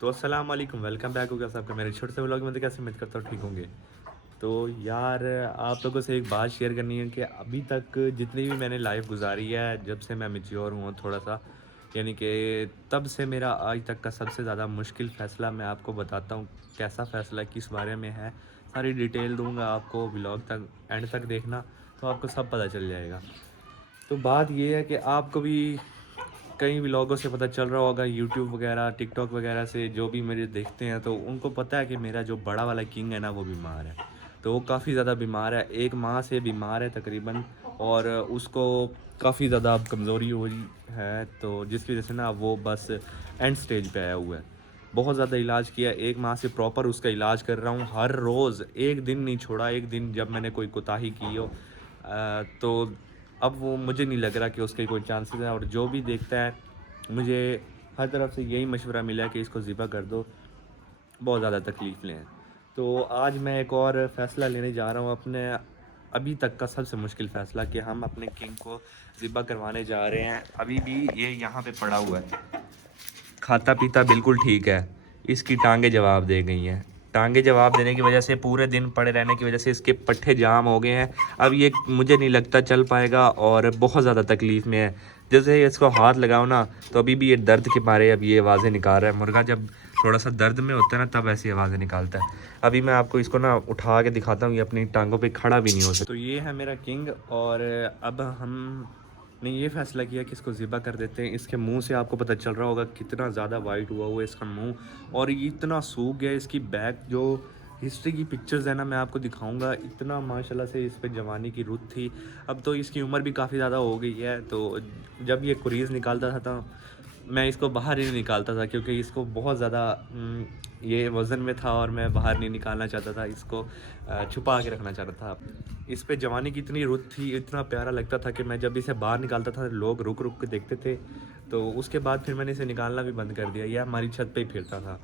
तो अस्सलाम वालेकुम, वेलकम बैक हो गया सबका मेरे छोटे से व्लॉग में। तो कैसे उम्मीद करता हूँ ठीक होंगे। तो यार आप लोगों से एक बात शेयर करनी है कि अभी तक जितनी भी मैंने लाइफ गुजारी है, जब से मैं मैच्योर हुआ थोड़ा सा, यानी कि तब से मेरा आज तक का सबसे ज़्यादा मुश्किल फ़ैसला मैं आपको बताता हूँ। कैसा फ़ैसला किस बारे में है, सारी डिटेल दूंगा आपको। व्लॉग तक एंड तक देखना तो आपको सब पता चल जाएगा। तो बात ये है कि आपको भी कई व्लॉगों से पता चल रहा होगा, यूट्यूब वगैरह टिकटॉक वगैरह से जो भी मेरे देखते हैं तो उनको पता है कि मेरा जो बड़ा वाला किंग है ना वो बीमार है। तो वो काफ़ी ज़्यादा बीमार है, 1 माह से बीमार है तकरीबन। और उसको काफ़ी ज़्यादा अब कमज़ोरी हो रही है, तो जिसकी वजह से ना वो बस एंड स्टेज पे आया हुआ है। बहुत ज़्यादा इलाज किया, 1 माह से प्रॉपर उसका इलाज कर रहा हूँ हर रोज़, एक दिन नहीं छोड़ा। एक दिन जब मैंने कोई कोताही की हो तो अब वो मुझे नहीं लग रहा कि उसके कोई चांसेस हैं। और जो भी देखता है, मुझे हर तरफ से यही मशवरा मिला है कि इसको ज़िबा कर दो, बहुत ज़्यादा तकलीफ़ लें। तो आज मैं एक और फ़ैसला लेने जा रहा हूँ, अपने अभी तक का सबसे मुश्किल फ़ैसला, कि हम अपने किंग को ज़िबा करवाने जा रहे हैं। अभी भी ये यहाँ पे पड़ा हुआ है, खाता पीता बिल्कुल ठीक है, इसकी टांगें जवाब दे गई हैं। टांगें जवाब देने की वजह से, पूरे दिन पड़े रहने की वजह से इसके पट्टे जाम हो गए हैं। अब ये मुझे नहीं लगता चल पाएगा और बहुत ज़्यादा तकलीफ़ में है। जैसे इसको हाथ लगाओ ना तो अभी भी ये दर्द के मारे अब ये आवाज़ें निकाल रहा है। मुर्गा जब थोड़ा सा दर्द में होता है ना तब ऐसी आवाज़ें निकालता है। अभी मैं आपको इसको ना उठा के दिखाता हूँ, ये अपनी टांगों पे खड़ा भी नहीं हो सकता। तो ये है मेरा किंग। और अब हमने ये फ़ैसला किया कि इसको ज़िबा कर देते हैं। इसके मुंह से आपको पता चल रहा होगा कितना ज़्यादा वाइट हुआ हुआ है इसका मुंह, और ये इतना सूख गया। इसकी बैक जो हिस्ट्री की पिक्चर्स है ना मैं आपको दिखाऊंगा, इतना माशाल्लाह से इस पे जवानी की रुत थी। अब तो इसकी उम्र भी काफ़ी ज़्यादा हो गई है। तो जब ये कुरीज़ निकालता था तो मैं इसको बाहर ही नहीं निकालता था, क्योंकि इसको बहुत ज़्यादा ये वज़न में था और मैं बाहर नहीं निकालना चाहता था, इसको छुपा के रखना चाहता था। इस पे जवानी की इतनी रुत थी, इतना प्यारा लगता था कि मैं जब इसे बाहर निकालता था लोग रुक रुक के देखते थे। तो उसके बाद फिर मैंने इसे निकालना भी बंद कर दिया, यह हमारी छत पे ही फिरता था।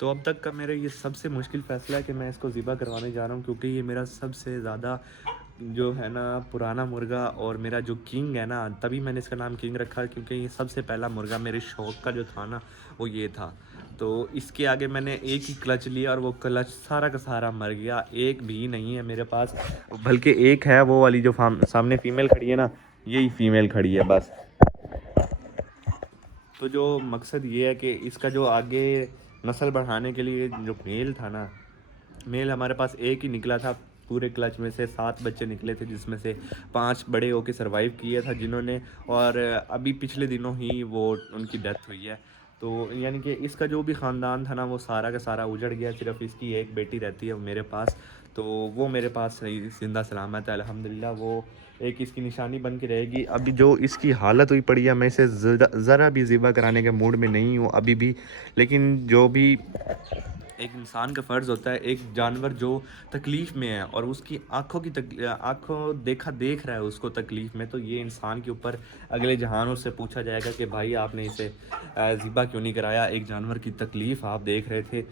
तो अब तक का मेरा ये सबसे मुश्किल फ़ैसला है कि मैं इसको ज़िबा करवाने जा रहा हूँ, क्योंकि ये मेरा सबसे ज़्यादा जो है ना पुराना मुर्गा, और मेरा जो किंग है ना, तभी मैंने इसका नाम किंग रखा क्योंकि ये सबसे पहला मुर्गा मेरे शौक़ का जो था ना वो ये था। तो इसके आगे मैंने एक ही क्लच लिया और वो क्लच सारा का सारा मर गया। एक भी नहीं है मेरे पास, बल्कि एक है, वो वाली जो सामने फ़ीमेल खड़ी है ना, यही फ़ीमेल खड़ी है बस। तो जो मकसद ये है कि इसका जो आगे नस्ल बढ़ाने के लिए जो मेल था ना, मेल हमारे पास एक ही निकला था। पूरे क्लच में से 7 बच्चे निकले थे, जिसमें से 5 बड़े होके सरवाइव किया था जिन्होंने, और अभी पिछले दिनों ही वो उनकी डेथ हुई है। तो यानी कि इसका जो भी ख़ानदान था ना वो सारा का सारा उजड़ गया। सिर्फ इसकी एक बेटी रहती है मेरे पास, तो वो मेरे पास सही ज़िंदा सलामत है अल्हम्दुलिल्लाह। वो एक इसकी निशानी बन के रहेगी। अभी जो इसकी हालत हुई पड़ी है, मैं इसे ज़रा भी ज़िबा कराने के मूड में नहीं हूँ अभी भी। लेकिन जो भी एक इंसान का फ़र्ज़ होता है, एक जानवर जो तकलीफ़ में है और उसकी आँखों की आँखों देख रहा है उसको तकलीफ़ में, तो ये इंसान के ऊपर अगले जहानों से पूछा जाएगा कि भाई आपने इसे ज़िबा क्यों नहीं कराया। एक जानवर की तकलीफ़ आप देख रहे थे।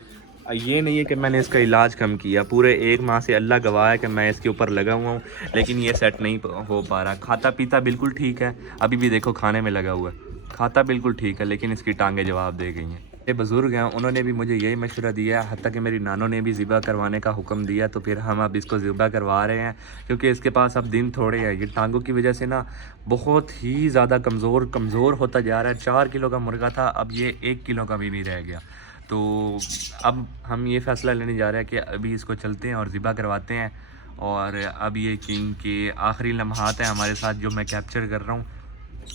ये नहीं है कि मैंने इसका इलाज कम किया, पूरे 1 माह से अल्लाह गवाह है कि मैं इसके ऊपर लगा हुआ हूँ, लेकिन ये सेट नहीं हो पा रहा। खाता पीता बिल्कुल ठीक है, अभी भी देखो खाने में लगा हुआ है, खाता बिल्कुल ठीक है, लेकिन इसकी टांगें जवाब दे गई हैं। ये बुज़ुर्ग हैं, उन्होंने भी मुझे यही मशवरा दिया है, हत्ता कि मेरी नानों ने भी ज़िबा करवाने का हुक्म दिया। तो फिर हम अब इसको ज़िबा करवा रहे हैं, क्योंकि इसके पास अब दिन थोड़े हैं। ये टांगों की वजह से ना बहुत ही ज़्यादा कमज़ोर होता जा रहा है। 4 किलो का मुर्गा था, अब ये 1 किलो का भी नहीं रह गया। तो अब हम ये फ़ैसला लेने जा रहे हैं कि अभी इसको चलते हैं और ज़िबा करवाते हैं। और अब ये किंग के आखिरी लम्हात हैं हमारे साथ, जो मैं कैप्चर कर रहा हूँ,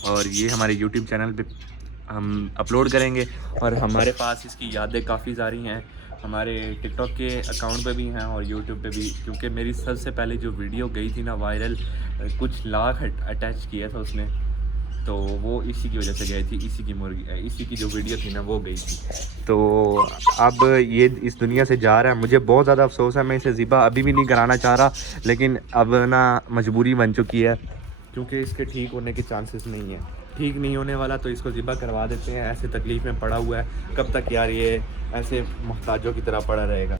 और ये हमारे यूट्यूब चैनल पे हम अपलोड करेंगे। और हमारे पास इसकी यादें काफ़ी सारी हैं, हमारे टिकटॉक के अकाउंट पे भी हैं और यूट्यूब पे भी, क्योंकि मेरी सबसे पहले जो वीडियो गई थी ना वायरल, कुछ लाख अटैच किया था उसने, तो वो इसी की वजह से गई थी। इसी की जो वीडियो थी ना वो गई थी। तो अब ये इस दुनिया से जा रहा है, मुझे बहुत ज़्यादा अफसोस है। मैं इसे ज़िबा अभी भी नहीं कराना चाह रहा, लेकिन अब ना मजबूरी बन चुकी है, क्योंकि इसके ठीक होने के चांसेस नहीं है। ठीक नहीं होने वाला तो इसको ज़िबा करवा देते हैं। ऐसे तकलीफ़ में पड़ा हुआ है, कब तक यार ये ऐसे मोहताजों की तरह पड़ा रहेगा।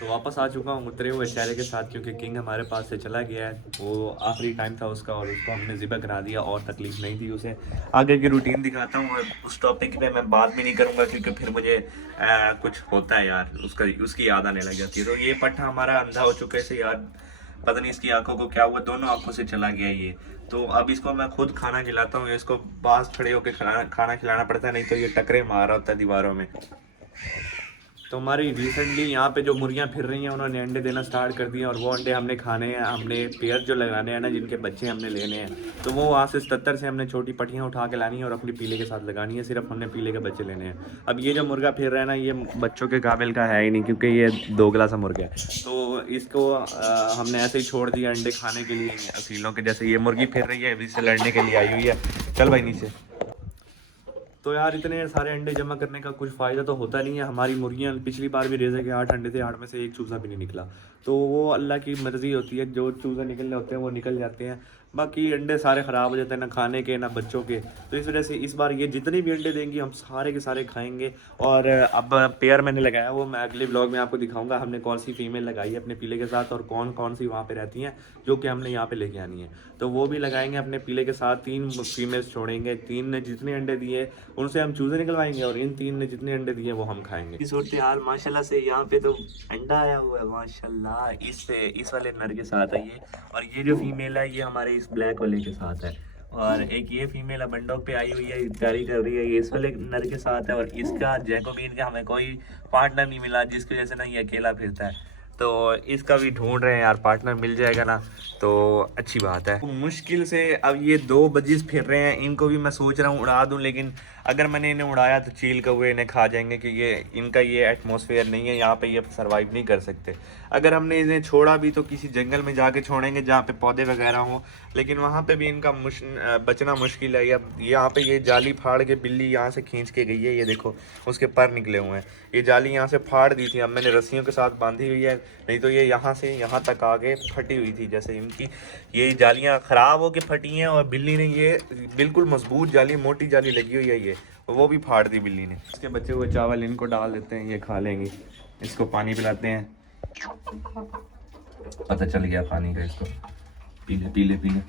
तो वापस आ चुका हूँ उतरे हुए चेहरे के साथ, क्योंकि किंग हमारे पास से चला गया है। वो आखिरी टाइम था उसका और उसको हमने ज़िबा करा दिया और तकलीफ़ नहीं थी उसे। आगे की रूटीन दिखाता हूँ और उस टॉपिक पे मैं बात भी नहीं करूँगा, क्योंकि फिर मुझे कुछ होता है यार, उसकी याद आने लग जाती है। तो ये पट्टा हमारा अंधा हो चुके से यार, पता नहीं इसकी आंखों को क्या हुआ, दोनों आंखों से चला गया ये। तो अब इसको मैं खुद खाना खिलाता हूँ, इसको पास खड़े होकर खाना खिलाना पड़ता है, नहीं तो ये टकरे मार रहा होता है दीवारों में। तो हमारी रिसेंटली यहाँ पे जो मुर्गियाँ फिर रही हैं उन्होंने अंडे देना स्टार्ट कर दिए, और वो अंडे हमने खाने हैं, हमने पेयर जो लगाने हैं ना, जिनके बच्चे हमने लेने हैं, तो वो वहाँ से 77 से हमने छोटी पट्टियाँ उठा के लानी है और अपनी पीले के साथ लगानी है। सिर्फ हमने पीले के बच्चे लेने हैं। अब ये जो मुर्गा फिर रहा है ना, ये बच्चों के काबिल का है ही नहीं, क्योंकि ये दोगला सा मुर्गा है। तो इसको हमने ऐसे ही छोड़ दिया अंडे खाने के लिए असीलों के जैसे। ये मुर्गी फिर रही है, अभी से लड़ने के लिए आई हुई है। चल भाई नीचे। तो यार इतने सारे अंडे जमा करने का कुछ फ़ायदा तो होता नहीं है। हमारी मुर्गियाँ पिछली बार भी रेज़े के 8 अंडे थे, 8 में से एक चूज़ा भी नहीं निकला। तो वो अल्लाह की मर्ज़ी होती है, जो चूज़े निकलने होते हैं वो निकल जाते हैं। बाकी अंडे सारे ख़राब हो जाते हैं, ना खाने के ना बच्चों के। तो इस वजह से इस बार ये जितने भी अंडे देंगी हम सारे के सारे खाएंगे। और अब पेयर मैंने लगाया, वो मैं अगले ब्लॉग में आपको दिखाऊंगा हमने कौन सी फीमेल लगाई है अपने पीले के साथ, और कौन कौन सी वहाँ पे रहती हैं जो कि हमने यहाँ पे लेके आनी है। तो वो भी लगाएंगे अपने पीले के साथ। 3 फीमेल्स छोड़ेंगे, 3 ने जितने अंडे दिए उनसे हम चूज़े निकलवाएंगे, और इन 3 ने जितने अंडे दिए वो हम खाएंगे। सूरत हाल माशाल्लाह से यहाँ पे तो अंडा आया हुआ है माशाल्लाह, इस वाले नर के साथ है ये। और ये जो फीमेल है ये हमारे इस ब्लैक वाले के साथ है। और एक ये फीमेल बंडोक पे आई हुई है, तैयारी कर रही है, ये इस वाले नर के साथ है। और इसका जैकोबीन का हमें कोई पार्टनर नहीं मिला, जिसकी वजह से ना ये अकेला फिरता है। तो इसका भी ढूंढ रहे हैं यार, पार्टनर मिल जाएगा ना तो अच्छी बात है। मुश्किल से अब ये 2 बजिस फिर रहे हैं, इनको भी मैं सोच रहा हूँ उड़ा दूँ, लेकिन अगर मैंने इन्हें उड़ाया तो चील कौवे इन्हें खा जाएंगे, कि ये इनका ये एटमॉस्फेयर नहीं है यहाँ पे, ये सर्वाइव नहीं कर सकते। अगर हमने इन्हें छोड़ा भी तो किसी जंगल में जाके छोड़ेंगे जहाँ पे पौधे वगैरह हों, लेकिन वहाँ पे भी इनका बचना मुश्किल है। अब यहाँ पे ये जाली फाड़ के बिल्ली यहाँ से खींच के गई है, ये देखो उसके पर निकले हुए हैं। ये जाली यहाँ से फाड़ दी थी, अब मैंने रस्सियों के साथ बांधी हुई है, नहीं तो ये यहाँ से यहाँ तक आगे फटी हुई थी। जैसे इनकी ये जालियाँ ख़राब हो के फटी हैं, और बिल्ली ने ये बिल्कुल मजबूत जाली, मोटी जाली लगी हुई है, ये वो भी फाड़ दी बिल्ली ने। इसके बचे हुए चावल इनको डाल देते हैं, ये खा लेंगे। इसको पानी पिलाते हैं, पता चल गया पानी का इसको, पीले पीले पीले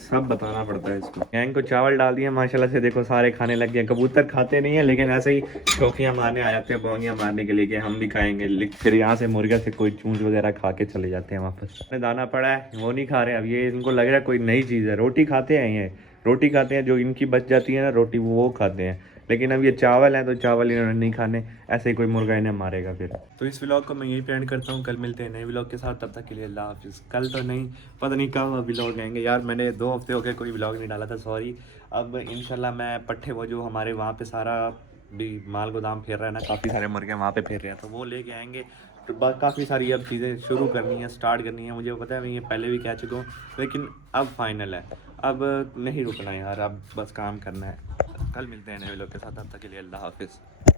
सब बताना पड़ता है इसको। गैंग को चावल डाल दिया माशाल्लाह से, देखो सारे खाने लग गए। कबूतर खाते नहीं है, लेकिन ऐसे ही शौकियाँ मारने आ जाते हैं, बोंगियाँ मारने के लिए कि हम भी खाएंगे। फिर यहाँ से मुर्गा से कोई चूंज वगैरह खा के चले जाते हैं वापस। दाना पड़ा है वो नहीं खा रहे। अब ये इनको लग रहा है कोई नई चीज़ है। रोटी खाते हैं, ये रोटी खाते हैं, जो इनकी बच जाती है ना रोटी वो खाते हैं। लेकिन अब ये चावल है तो चावल इन्होंने नहीं खाने, ऐसे ही कोई मुर्गा इन्हें मारेगा फिर। तो इस व्लॉग को मैं यहीं पे एंड करता हूँ, कल मिलते हैं नए व्लॉग के साथ। तब तक के लिए अल्लाह हाफिज़। कल तो नहीं, पता नहीं कब व्लॉग आएंगे यार, मैंने 2 हफ्ते हो गए कोई व्लॉग नहीं डाला था, सॉरी। अब इंशाल्लाह मैं पट्ठे वो जो हमारे वहाँ पे सारा भी माल गोदाम फिर रहा है ना, काफ़ी सारे मुर्गे वहाँ पे फिर रहे हैं, तो वो लेके आएंगे। तो काफ़ी सारी अब चीज़ें शुरू करनी है, स्टार्ट करनी है। मुझे पता है मैं ये पहले भी कह चुका हूँ, लेकिन अब फाइनल है, अब नहीं रुकना यार, अब बस काम करना है। कल मिलते हैं नए व्लॉग के साथ, तब तक के लिए अल्लाह हाफिज़।